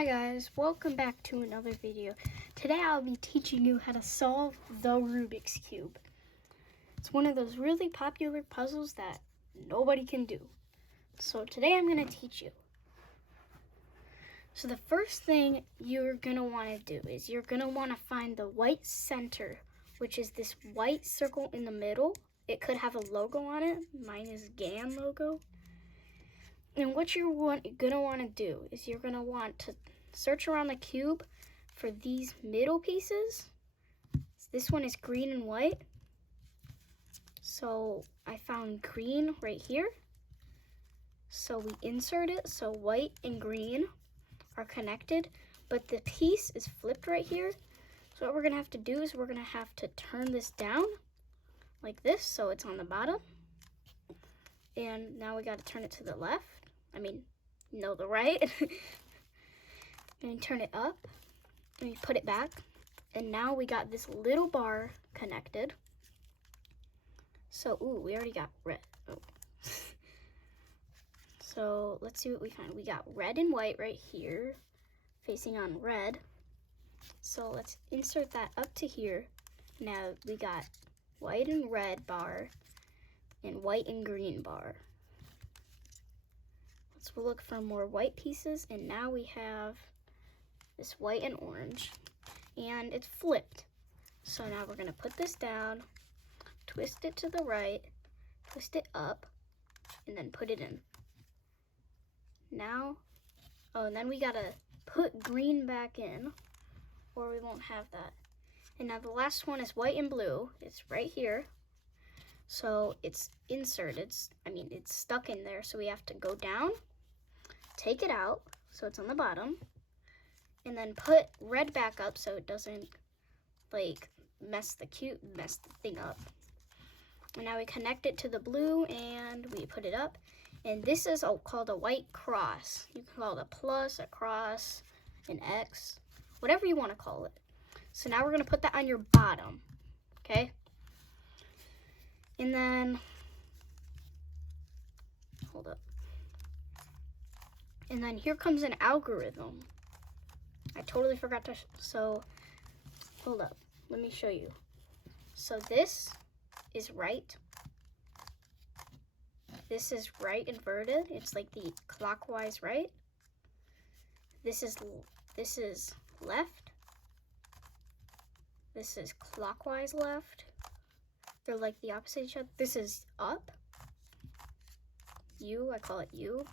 Hi guys, welcome back to another video. Today I'll be teaching you how to solve the Rubik's Cube. It's one of those really popular puzzles that nobody can do. So today I'm going to teach you. So the first thing you're going to want to do is you're going to want to find the white center, which is this white circle in the middle. It could have a logo on it. Mine is GAN logo. And what you're going to want to do is you're going to want to search around the cube for these middle pieces. This one is green and white. So I found green right here. So we insert it so white and green are connected, but the piece is flipped right here. So what we're going to have to do is we're going to have to turn this down like this so it's on the bottom. And now we got to turn it to the left. The right. And turn it up. And you put it back. And now we got this little bar connected. So, we already got red. Oh. So, let's see what we find. We got red and white right here, facing on red. So, let's insert that up to here. Now, we got white and red bar and white and green bar. Let's look for more white pieces, and now we have this white and orange, and it's flipped. So now we're gonna put this down, twist it to the right, twist it up, and then put it in. Now, and then we gotta put green back in, or we won't have that. And now the last one is white and blue. It's right here. So it's inserted, it's stuck in there, so we have to go down, take it out, so it's on the bottom, and then put red back up so it doesn't, mess the thing up. And now we connect it to the blue, and we put it up, and this is called a white cross. You can call it a plus, a cross, an X, whatever you want to call it. So now we're going to put that on your bottom, okay? And then, hold up. And then here comes an algorithm. I totally forgot to, hold up. Let me show you. So this is right. This is right inverted. It's like the clockwise right. This is left. This is clockwise left. They're like the opposite of each other. This is up. U, I call it U.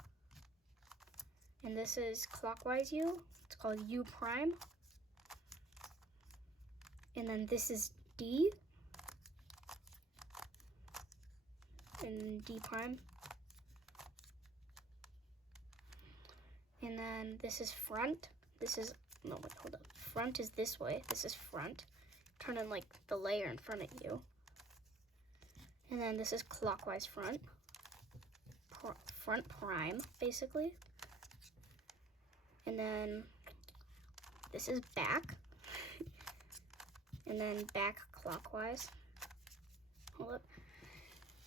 And this is clockwise U. It's called U prime. And then this is D. And D prime. And then this is front. Hold up. Front is this way. This is front. Turn in the layer in front of you. And then this is clockwise front. Front prime, basically. And then this is back. And then back clockwise. Hold up.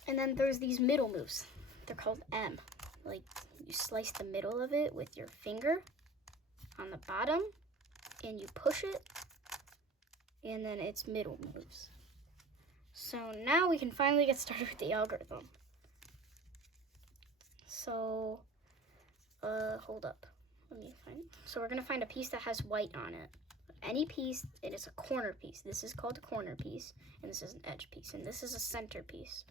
And then there's these middle moves. They're called M. You slice the middle of it with your finger on the bottom, and you push it, and then it's middle moves. So now we can finally get started with the algorithm. So, hold up. Let me find it. So we're gonna find a piece that has white on it. Any piece, and it's a corner piece. This is called a corner piece, and this is an edge piece, and this is a center piece.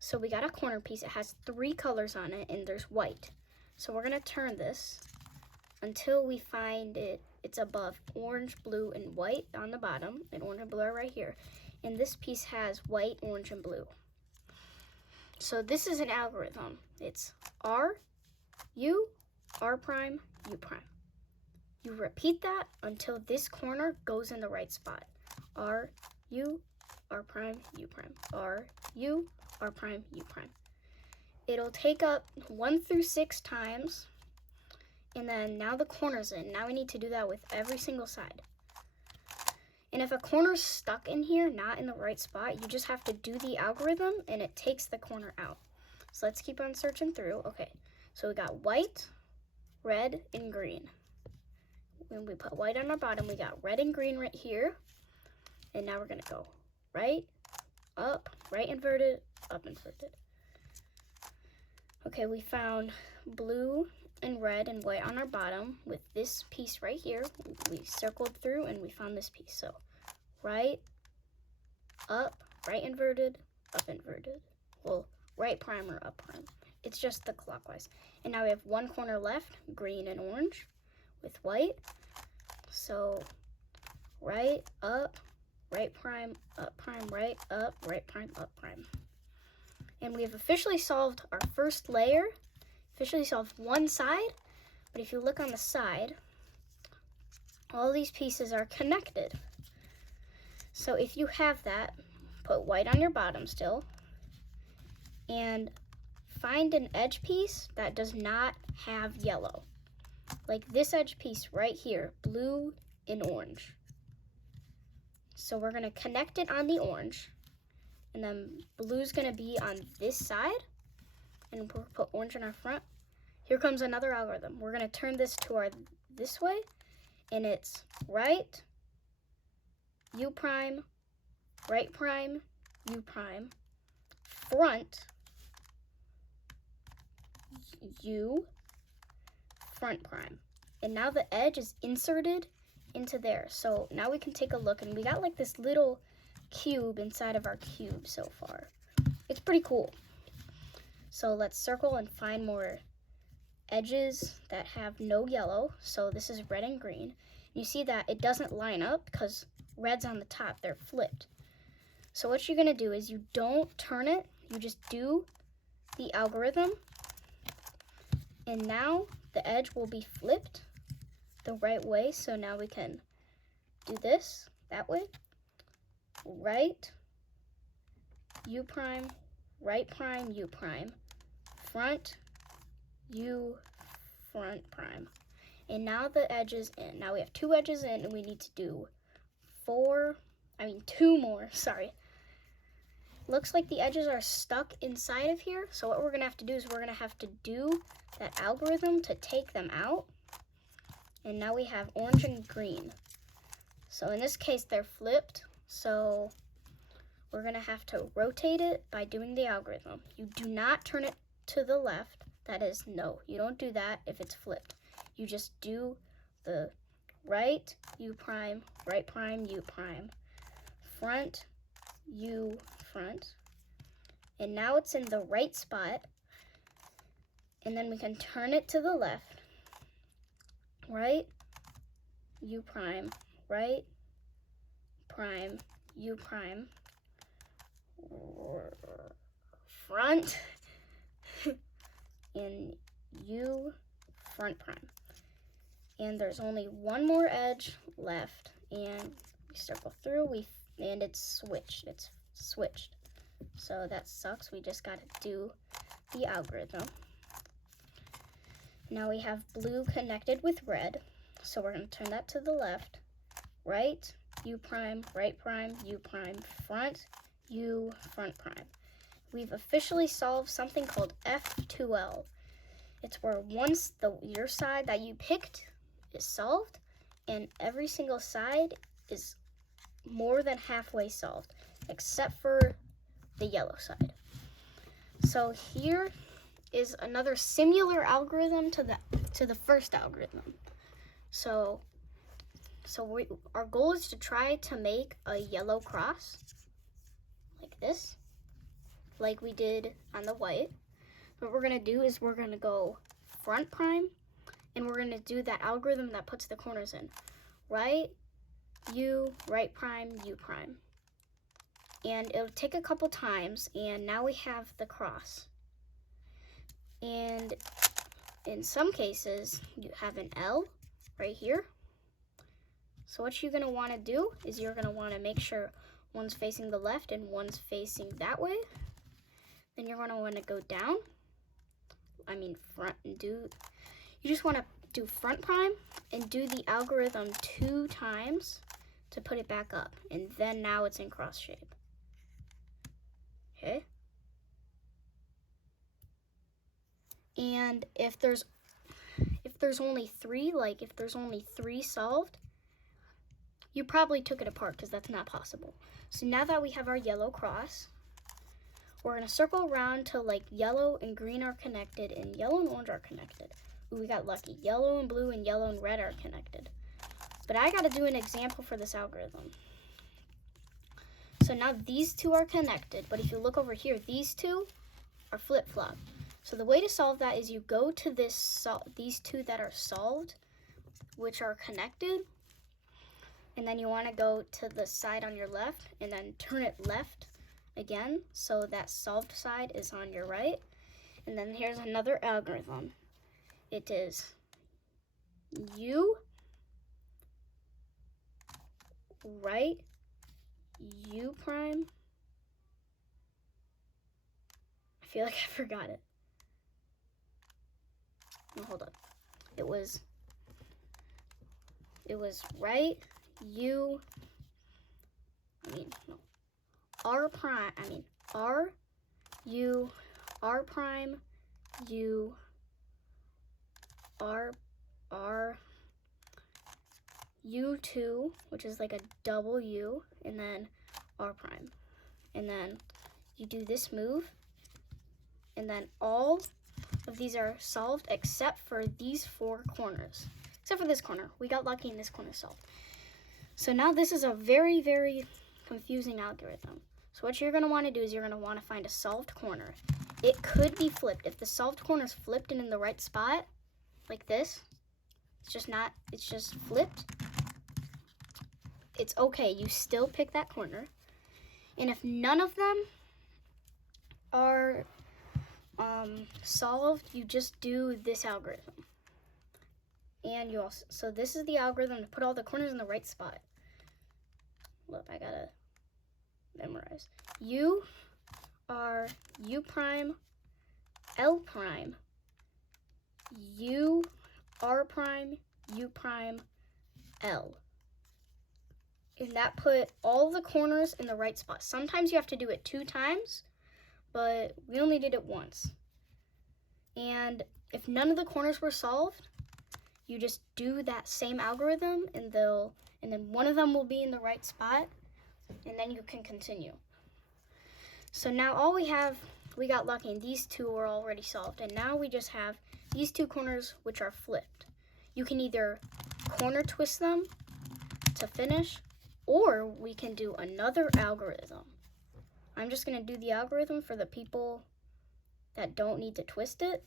So we got a corner piece. It has 3 colors on it, and there's white. So we're gonna turn this until we find it's above orange, blue, and white on the bottom, and orange and blue are right here. And this piece has white, orange, and blue. So this is an algorithm. It's R, U, R prime, U prime. You repeat that until this corner goes in the right spot. R, U, R prime, U prime. R, U, R prime, U prime. It'll take up 1 through 6 times. And then now the corner's in. Now we need to do that with every single side. And if a corner's stuck in here, not in the right spot, you just have to do the algorithm and it takes the corner out. So let's keep on searching through. Okay, so we got white, red, and green. when we put white on our bottom, we got red and green right here. And now we're gonna go right, up, right inverted, up inverted. Okay, we found blue and red and white on our bottom with this piece right here. We circled through and we found this piece. So right, up, right inverted, up inverted. Well, right prime or up prime. It's just the clockwise. And now we have one corner left, green and orange with white. So right, up, right prime, right, up, right prime, up prime. And we have officially solved our first layer, officially solved one side. But if you look on the side, all these pieces are connected. So if you have that, put white on your bottom still, and find an edge piece that does not have yellow. Like this edge piece right here, blue and orange. So we're gonna connect it on the orange, and then blue's gonna be on this side, and we'll put orange in our front. Here comes another algorithm. We're gonna turn this to our this way, and it's right, U prime, right prime, U prime, front, U, front prime. And now the edge is inserted into there. So now we can take a look, and we got like this little cube inside of our cube so far. It's pretty cool. So let's circle and find more edges that have no yellow. So this is red and green. You see that it doesn't line up because red's on the top, they're flipped. So what you're gonna do is you don't turn it, you just do the algorithm, and now the edge will be flipped the right way. So now we can do this that way, right, U prime, right prime, U prime, front, U, front prime. And now the edge is in. Now we have two edges in, and we need to do two more, sorry. Looks like the edges are stuck inside of here. So what we're gonna have to do is we're gonna have to do that algorithm to take them out. And now we have orange and green. So in this case, they're flipped. So we're gonna have to rotate it by doing the algorithm. You do not turn it to the left. That is, no, you don't do that if it's flipped. You just do the right, U prime, U prime, front, U, front. And now it's in the right spot. And then we can turn it to the left, right, U prime, right, prime, U prime, front, and U, front prime. And there's only one more edge left, and we circle through, and it's switched. So that sucks, we just gotta do the algorithm. Now we have blue connected with red, so we're gonna turn that to the left, right, U prime, U prime, front, U, front prime. We've officially solved something called F2L. It's where once your side that you picked is solved, and every single side is more than halfway solved, except for the yellow side. So here is another similar algorithm to the first algorithm. So our goal is to try to make a yellow cross like this, like we did on the white. What we're gonna do is we're gonna go front prime, and we're gonna do that algorithm that puts the corners in. Right, U, right prime, U prime. And it'll take a couple times, and now we have the cross. And in some cases, you have an L right here. So what you're gonna wanna do is you're gonna wanna make sure one's facing the left and one's facing that way. Then you're gonna wanna go down, front, and you just wanna do front prime and do the algorithm 2 times to put it back up. And then now it's in cross shape. Okay? And if there's only 3, like if there's only 3 solved, you probably took it apart because that's not possible. So now that we have our yellow cross, we're going to circle around till like yellow and green are connected and yellow and orange are connected. Ooh, we got lucky. Yellow and blue and yellow and red are connected. But I got to do an example for this algorithm. So now these 2 are connected, but if you look over here, these 2 are flip-flop. So the way to solve that is you go to these 2 that are solved, which are connected, and then you want to go to the side on your left and then turn it left again, so that solved side is on your right. And then here's another algorithm. It is U, right, U prime. I feel like I forgot it. No, hold up. It was right, U, R prime, R, U, R prime, U, R, U2, which is like a double U, and then R prime. And then you do this move, and then all of these are solved except for these 4 corners. Except for this corner. We got lucky and this corner solved. So now this is a very, very confusing algorithm. So what you're going to want to do is you're going to want to find a solved corner. It could be flipped. If the solved corner is flipped and in the right spot, like this, it's just flipped, it's okay. You still pick that corner. And if none of them are solved, you just do this algorithm. And you also, so this is the algorithm to put all the corners in the right spot. Look, I gotta memorize. U, R, U prime, L prime, U, R prime, U prime, L. And that put all the corners in the right spot. Sometimes you have to do it 2 times, but we only did it once. And if none of the corners were solved, you just do that same algorithm, and then one of them will be in the right spot, and then you can continue. So now all we got lucky, and these 2 were already solved, and now we just have these 2 corners which are flipped. You can either corner twist them to finish, or we can do another algorithm. I'm just gonna do the algorithm for the people that don't need to twist it.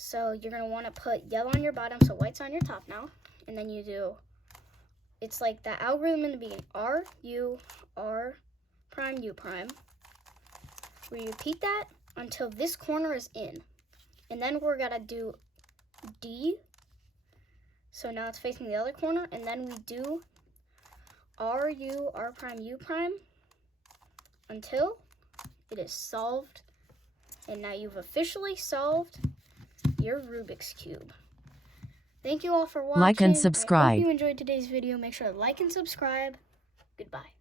So you're going to want to put yellow on your bottom, so white's on your top now. And then you do, it's like the algorithm in the beginning, R, U, R prime, U prime. We repeat that until this corner is in. And then we're going to do D. So now it's facing the other corner. And then we do R, U, R prime, U prime until it is solved. And now you've officially solved your Rubik's Cube. Thank you all for watching. Like and subscribe. I hope you enjoyed today's video. Make sure to like and subscribe. Goodbye.